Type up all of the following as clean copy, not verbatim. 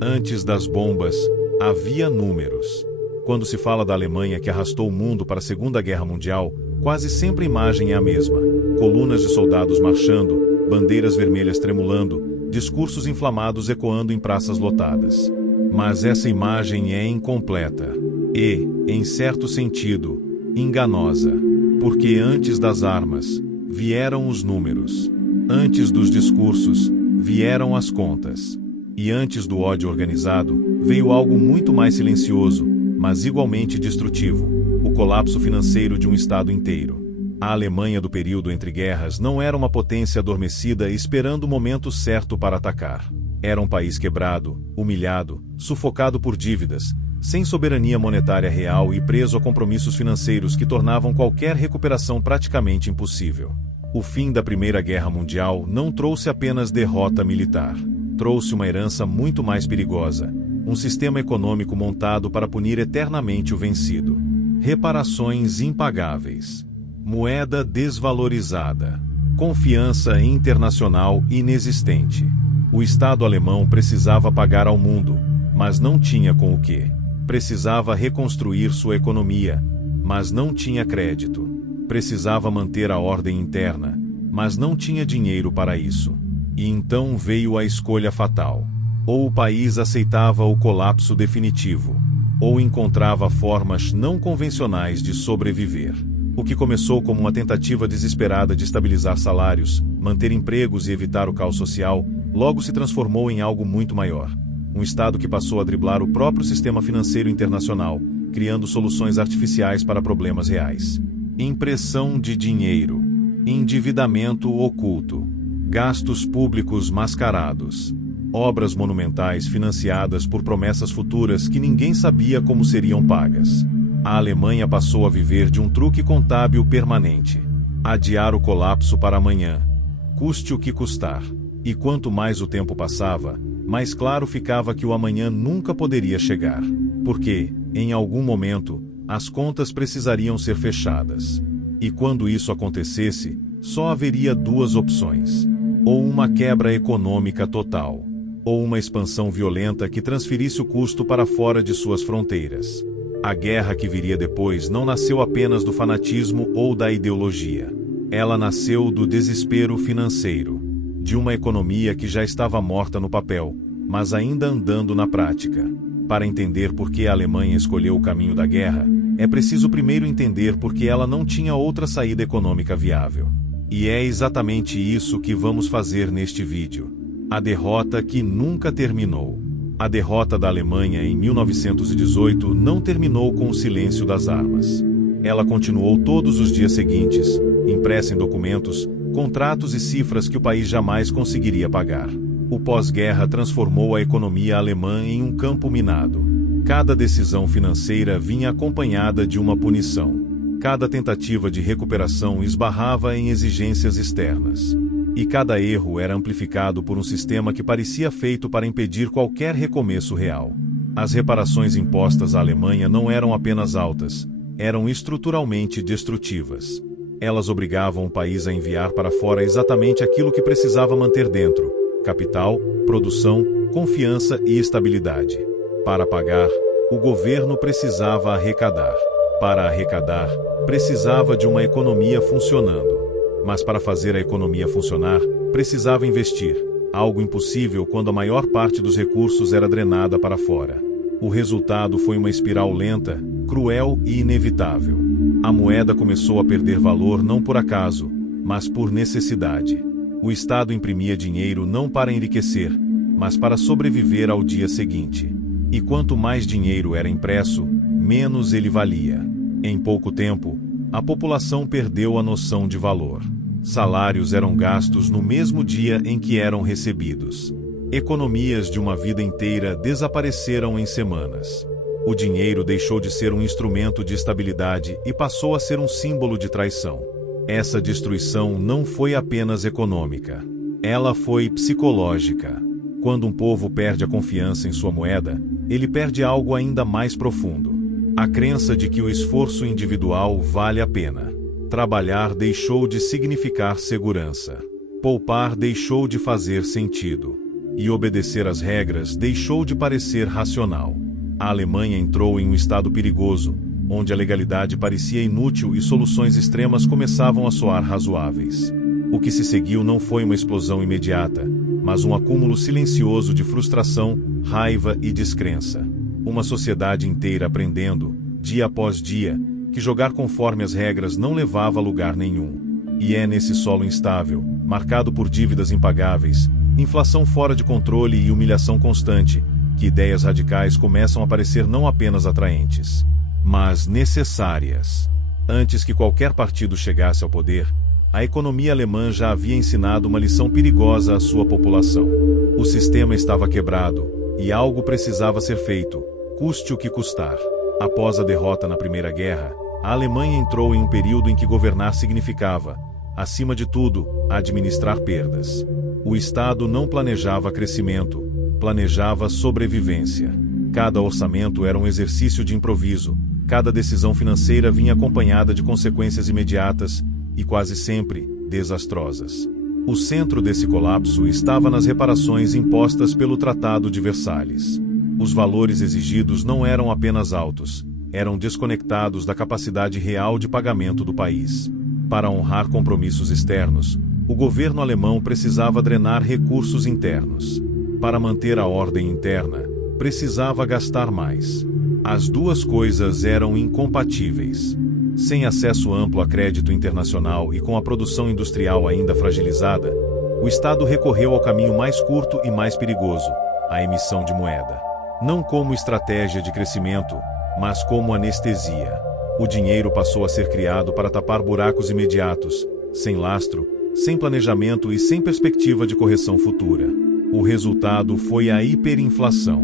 Antes das bombas, havia números. Quando se fala da Alemanha que arrastou o mundo para a Segunda Guerra Mundial, quase sempre a imagem é a mesma. Colunas de soldados marchando, bandeiras vermelhas tremulando, discursos inflamados ecoando em praças lotadas. Mas essa imagem é incompleta e, em certo sentido, enganosa. Porque antes das armas, vieram os números. Antes dos discursos, vieram as contas. E antes do ódio organizado, veio algo muito mais silencioso, mas igualmente destrutivo: o colapso financeiro de um Estado inteiro. A Alemanha do período entre guerras não era uma potência adormecida esperando o momento certo para atacar. Era um país quebrado, humilhado, sufocado por dívidas, sem soberania monetária real e preso a compromissos financeiros que tornavam qualquer recuperação praticamente impossível. O fim da Primeira Guerra Mundial não trouxe apenas derrota militar. Trouxe uma herança muito mais perigosa: um sistema econômico montado para punir eternamente o vencido. Reparações impagáveis. Moeda desvalorizada. Confiança internacional inexistente. O Estado alemão precisava pagar ao mundo, mas não tinha com o quê. Precisava reconstruir sua economia, mas não tinha crédito. Precisava manter a ordem interna, mas não tinha dinheiro para isso. E então veio a escolha fatal. Ou o país aceitava o colapso definitivo, ou encontrava formas não convencionais de sobreviver. O que começou como uma tentativa desesperada de estabilizar salários, manter empregos e evitar o caos social, logo se transformou em algo muito maior. Um Estado que passou a driblar o próprio sistema financeiro internacional, criando soluções artificiais para problemas reais. Impressão de dinheiro, endividamento oculto, gastos públicos mascarados, obras monumentais financiadas por promessas futuras que ninguém sabia como seriam pagas. A Alemanha passou a viver de um truque contábil permanente: adiar o colapso para amanhã, custe o que custar. E quanto mais o tempo passava, mais claro ficava que o amanhã nunca poderia chegar. Porque, em algum momento, as contas precisariam ser fechadas. E quando isso acontecesse, só haveria duas opções: ou uma quebra econômica total, ou uma expansão violenta que transferisse o custo para fora de suas fronteiras. A guerra que viria depois não nasceu apenas do fanatismo ou da ideologia. Ela nasceu do desespero financeiro, de uma economia que já estava morta no papel, mas ainda andando na prática. Para entender por que a Alemanha escolheu o caminho da guerra, é preciso primeiro entender por que ela não tinha outra saída econômica viável. E é exatamente isso que vamos fazer neste vídeo. A derrota que nunca terminou. A derrota da Alemanha em 1918 não terminou com o silêncio das armas. Ela continuou todos os dias seguintes, impressa em documentos, contratos e cifras que o país jamais conseguiria pagar. O pós-guerra transformou a economia alemã em um campo minado. Cada decisão financeira vinha acompanhada de uma punição. Cada tentativa de recuperação esbarrava em exigências externas. E cada erro era amplificado por um sistema que parecia feito para impedir qualquer recomeço real. As reparações impostas à Alemanha não eram apenas altas, eram estruturalmente destrutivas. Elas obrigavam o país a enviar para fora exatamente aquilo que precisava manter dentro: capital, produção, confiança e estabilidade. Para pagar, o governo precisava arrecadar. Para arrecadar, precisava de uma economia funcionando. Mas para fazer a economia funcionar, precisava investir, algo impossível quando a maior parte dos recursos era drenada para fora. O resultado foi uma espiral lenta, cruel e inevitável. A moeda começou a perder valor não por acaso, mas por necessidade. O Estado imprimia dinheiro não para enriquecer, mas para sobreviver ao dia seguinte. E quanto mais dinheiro era impresso, menos ele valia. Em pouco tempo, a população perdeu a noção de valor. Salários eram gastos no mesmo dia em que eram recebidos. Economias de uma vida inteira desapareceram em semanas. O dinheiro deixou de ser um instrumento de estabilidade e passou a ser um símbolo de traição. Essa destruição não foi apenas econômica. Ela foi psicológica. Quando um povo perde a confiança em sua moeda, ele perde algo ainda mais profundo: a crença de que o esforço individual vale a pena. Trabalhar deixou de significar segurança. Poupar deixou de fazer sentido. e obedecer às regras deixou de parecer racional. A Alemanha entrou em um estado perigoso, onde a legalidade parecia inútil e soluções extremas começavam a soar razoáveis. O que se seguiu não foi uma explosão imediata, mas um acúmulo silencioso de frustração, raiva e descrença. Uma sociedade inteira aprendendo, dia após dia, que jogar conforme as regras não levava a lugar nenhum. E é nesse solo instável, marcado por dívidas impagáveis, inflação fora de controle e humilhação constante, que ideias radicais começam a parecer não apenas atraentes, mas necessárias. Antes que qualquer partido chegasse ao poder, a economia alemã já havia ensinado uma lição perigosa à sua população. O sistema estava quebrado, e algo precisava ser feito, custe o que custar. Após a derrota na Primeira Guerra, a Alemanha entrou em um período em que governar significava, acima de tudo, administrar perdas. O Estado não planejava crescimento, planejava sobrevivência. Cada orçamento era um exercício de improviso, cada decisão financeira vinha acompanhada de consequências imediatas e quase sempre desastrosas. O centro desse colapso estava nas reparações impostas pelo Tratado de Versalhes. Os valores exigidos não eram apenas altos, eram desconectados da capacidade real de pagamento do país. Para honrar compromissos externos, o governo alemão precisava drenar recursos internos. Para manter a ordem interna, precisava gastar mais. As duas coisas eram incompatíveis. Sem acesso amplo a crédito internacional e com a produção industrial ainda fragilizada, o Estado recorreu ao caminho mais curto e mais perigoso, a emissão de moeda. Não como estratégia de crescimento, mas como anestesia. O dinheiro passou a ser criado para tapar buracos imediatos, sem lastro, sem planejamento e sem perspectiva de correção futura. O resultado foi a hiperinflação,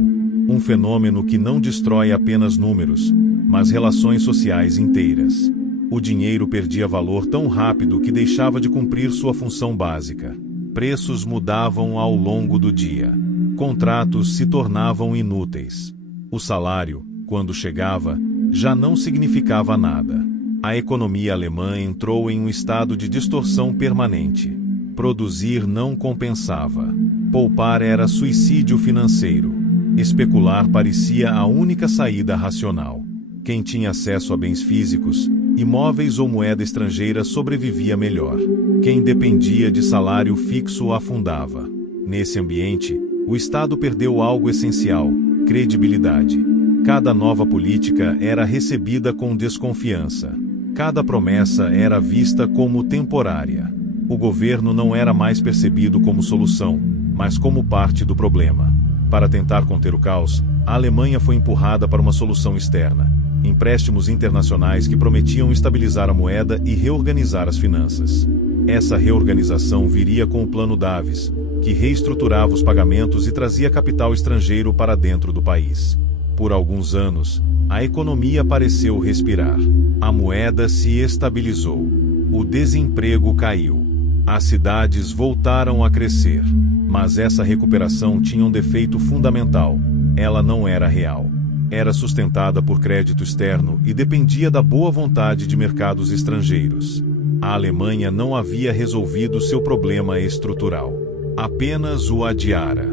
um fenômeno que não destrói apenas números, mas relações sociais inteiras. O dinheiro perdia valor tão rápido que deixava de cumprir sua função básica. Preços mudavam ao longo do dia. Contratos se tornavam inúteis. O salário, quando chegava, já não significava nada. A economia alemã entrou em um estado de distorção permanente. Produzir não compensava. Poupar era suicídio financeiro. Especular parecia a única saída racional. Quem tinha acesso a bens físicos, imóveis ou moeda estrangeira sobrevivia melhor. Quem dependia de salário fixo afundava. Nesse ambiente, o Estado perdeu algo essencial: credibilidade. Cada nova política era recebida com desconfiança. Cada promessa era vista como temporária. O governo não era mais percebido como solução, mas como parte do problema. Para tentar conter o caos, a Alemanha foi empurrada para uma solução externa: empréstimos internacionais que prometiam estabilizar a moeda e reorganizar as finanças. Essa reorganização viria com o Plano Davis, que reestruturava os pagamentos e trazia capital estrangeiro para dentro do país. Por alguns anos, a economia pareceu respirar. A moeda se estabilizou. O desemprego caiu. As cidades voltaram a crescer. Mas essa recuperação tinha um defeito fundamental: ela não era real. Era sustentada por crédito externo e dependia da boa vontade de mercados estrangeiros. A Alemanha não havia resolvido seu problema estrutural. Apenas o adiara.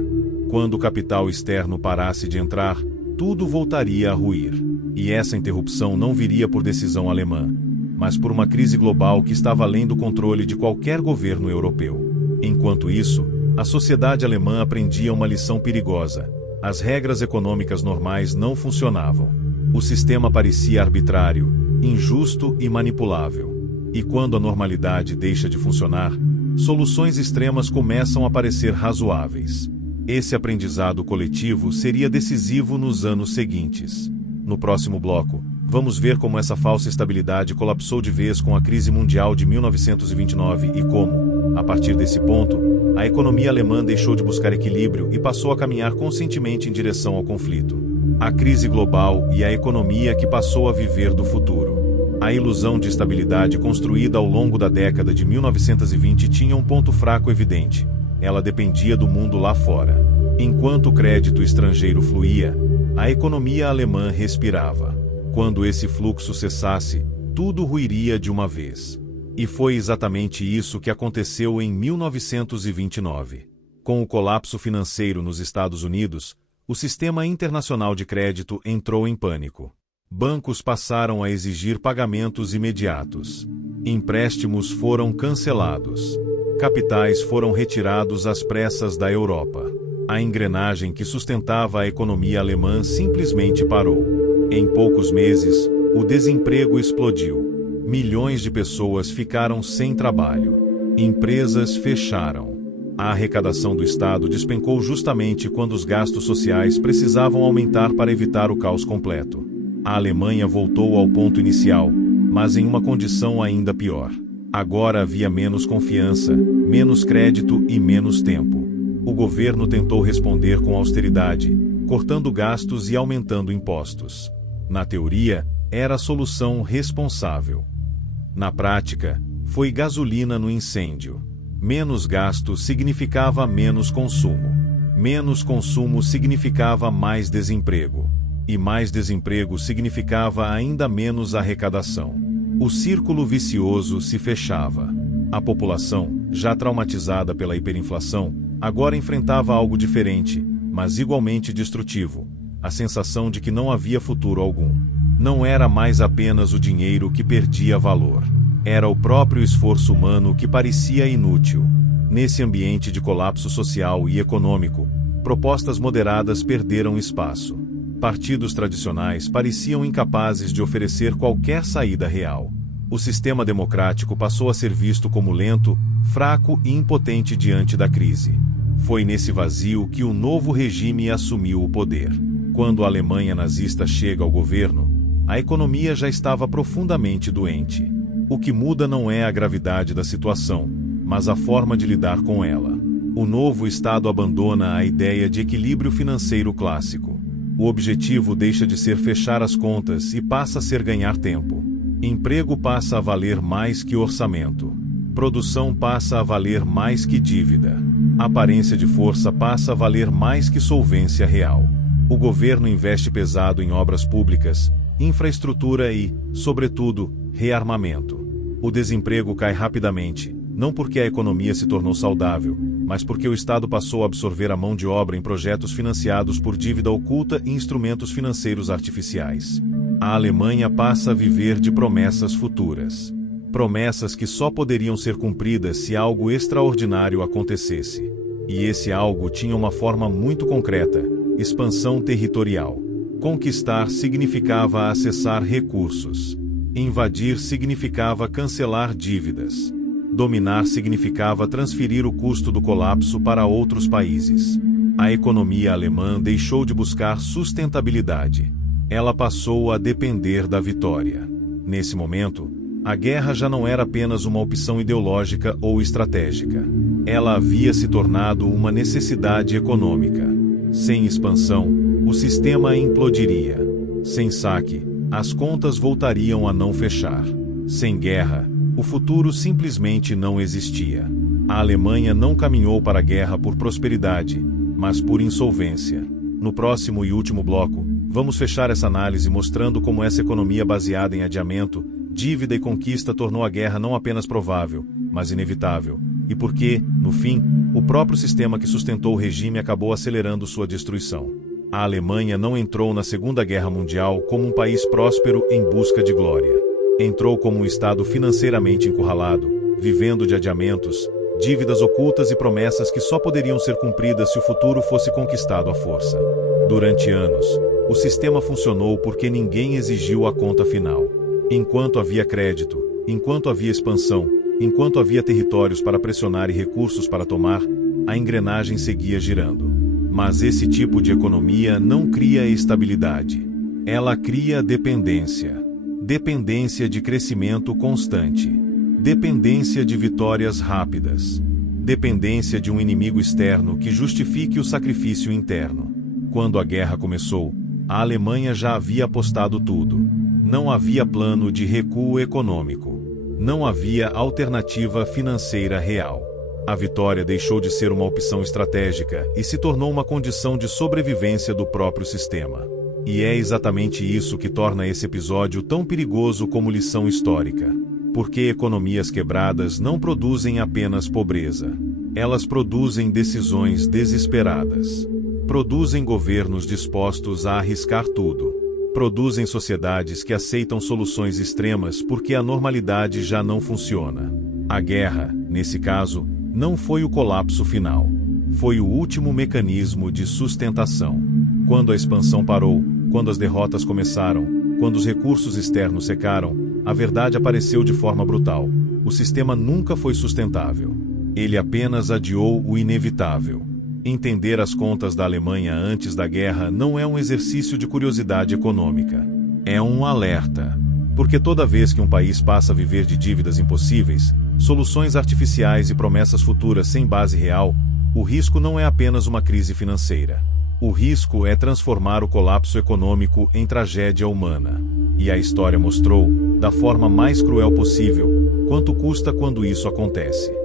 Quando o capital externo parasse de entrar, tudo voltaria a ruir. E essa interrupção não viria por decisão alemã, mas por uma crise global que estava além do controle de qualquer governo europeu. Enquanto isso, a sociedade alemã aprendia uma lição perigosa: as regras econômicas normais não funcionavam. O sistema parecia arbitrário, injusto e manipulável. E quando a normalidade deixa de funcionar, soluções extremas começam a parecer razoáveis. Esse aprendizado coletivo seria decisivo nos anos seguintes. No próximo bloco, vamos ver como essa falsa estabilidade colapsou de vez com a crise mundial de 1929 e como, a partir desse ponto, a economia alemã deixou de buscar equilíbrio e passou a caminhar conscientemente em direção ao conflito. A crise global e a economia que passou a viver do futuro. A ilusão de estabilidade construída ao longo da década de 1920 tinha um ponto fraco evidente: ela dependia do mundo lá fora. Enquanto o crédito estrangeiro fluía, a economia alemã respirava. Quando esse fluxo cessasse, tudo ruiria de uma vez. E foi exatamente isso que aconteceu em 1929. Com o colapso financeiro nos Estados Unidos, o sistema internacional de crédito entrou em pânico. Bancos passaram a exigir pagamentos imediatos. Empréstimos foram cancelados. Capitais foram retirados às pressas da Europa. A engrenagem que sustentava a economia alemã simplesmente parou. Em poucos meses, o desemprego explodiu. Milhões de pessoas ficaram sem trabalho. Empresas fecharam. A arrecadação do Estado despencou justamente quando os gastos sociais precisavam aumentar para evitar o caos completo. A Alemanha voltou ao ponto inicial, mas em uma condição ainda pior. Agora havia menos confiança, menos crédito e menos tempo. O governo tentou responder com austeridade, cortando gastos e aumentando impostos. Na teoria, era a solução responsável. Na prática, foi gasolina no incêndio. Menos gasto significava menos consumo. Menos consumo significava mais desemprego. E mais desemprego significava ainda menos arrecadação. O círculo vicioso se fechava. A população, já traumatizada pela hiperinflação, agora enfrentava algo diferente, mas igualmente destrutivo: a sensação de que não havia futuro algum. Não era mais apenas o dinheiro que perdia valor. Era o próprio esforço humano que parecia inútil. Nesse ambiente de colapso social e econômico, propostas moderadas perderam espaço. Partidos tradicionais pareciam incapazes de oferecer qualquer saída real. O sistema democrático passou a ser visto como lento, fraco e impotente diante da crise. Foi nesse vazio que o novo regime assumiu o poder. Quando a Alemanha nazista chega ao governo, a economia já estava profundamente doente. O que muda não é a gravidade da situação, mas a forma de lidar com ela. O novo Estado abandona a ideia de equilíbrio financeiro clássico. O objetivo deixa de ser fechar as contas e passa a ser ganhar tempo. Emprego passa a valer mais que orçamento. Produção passa a valer mais que dívida. Aparência de força passa a valer mais que solvência real. O governo investe pesado em obras públicas, infraestrutura e, sobretudo, rearmamento. O desemprego cai rapidamente, não porque a economia se tornou saudável, mas porque o Estado passou a absorver a mão de obra em projetos financiados por dívida oculta e instrumentos financeiros artificiais. A Alemanha passa a viver de promessas futuras. Promessas que só poderiam ser cumpridas se algo extraordinário acontecesse. E esse algo tinha uma forma muito concreta: expansão territorial. Conquistar significava acessar recursos. Invadir significava cancelar dívidas. Dominar significava transferir o custo do colapso para outros países. A economia alemã deixou de buscar sustentabilidade. Ela passou a depender da vitória. Nesse momento, a guerra já não era apenas uma opção ideológica ou estratégica. Ela havia se tornado uma necessidade econômica. Sem expansão, o sistema implodiria. Sem saque, as contas voltariam a não fechar. Sem guerra, o futuro simplesmente não existia. A Alemanha não caminhou para a guerra por prosperidade, mas por insolvência. No próximo e último bloco, vamos fechar essa análise mostrando como essa economia baseada em adiamento, dívida e conquista tornou a guerra não apenas provável, mas inevitável, e porque, no fim, o próprio sistema que sustentou o regime acabou acelerando sua destruição. A Alemanha não entrou na Segunda Guerra Mundial como um país próspero em busca de glória. Entrou como um Estado financeiramente encurralado, vivendo de adiamentos, dívidas ocultas e promessas que só poderiam ser cumpridas se o futuro fosse conquistado à força. Durante anos, o sistema funcionou porque ninguém exigiu a conta final. Enquanto havia crédito, enquanto havia expansão, enquanto havia territórios para pressionar e recursos para tomar, a engrenagem seguia girando. Mas esse tipo de economia não cria estabilidade. Ela cria dependência. Dependência de crescimento constante. Dependência de vitórias rápidas. Dependência de um inimigo externo que justifique o sacrifício interno. Quando a guerra começou, a Alemanha já havia apostado tudo. Não havia plano de recuo econômico. Não havia alternativa financeira real. A vitória deixou de ser uma opção estratégica e se tornou uma condição de sobrevivência do próprio sistema. E é exatamente isso que torna esse episódio tão perigoso como lição histórica. Porque economias quebradas não produzem apenas pobreza. Elas produzem decisões desesperadas. Produzem governos dispostos a arriscar tudo. Produzem sociedades que aceitam soluções extremas porque a normalidade já não funciona. A guerra, nesse caso, não foi o colapso final. Foi o último mecanismo de sustentação. Quando a expansão parou, quando as derrotas começaram, quando os recursos externos secaram, a verdade apareceu de forma brutal. O sistema nunca foi sustentável. Ele apenas adiou o inevitável. Entender as contas da Alemanha antes da guerra não é um exercício de curiosidade econômica. É um alerta. Porque toda vez que um país passa a viver de dívidas impossíveis, soluções artificiais e promessas futuras sem base real, o risco não é apenas uma crise financeira. O risco é transformar o colapso econômico em tragédia humana. E a história mostrou, da forma mais cruel possível, quanto custa quando isso acontece.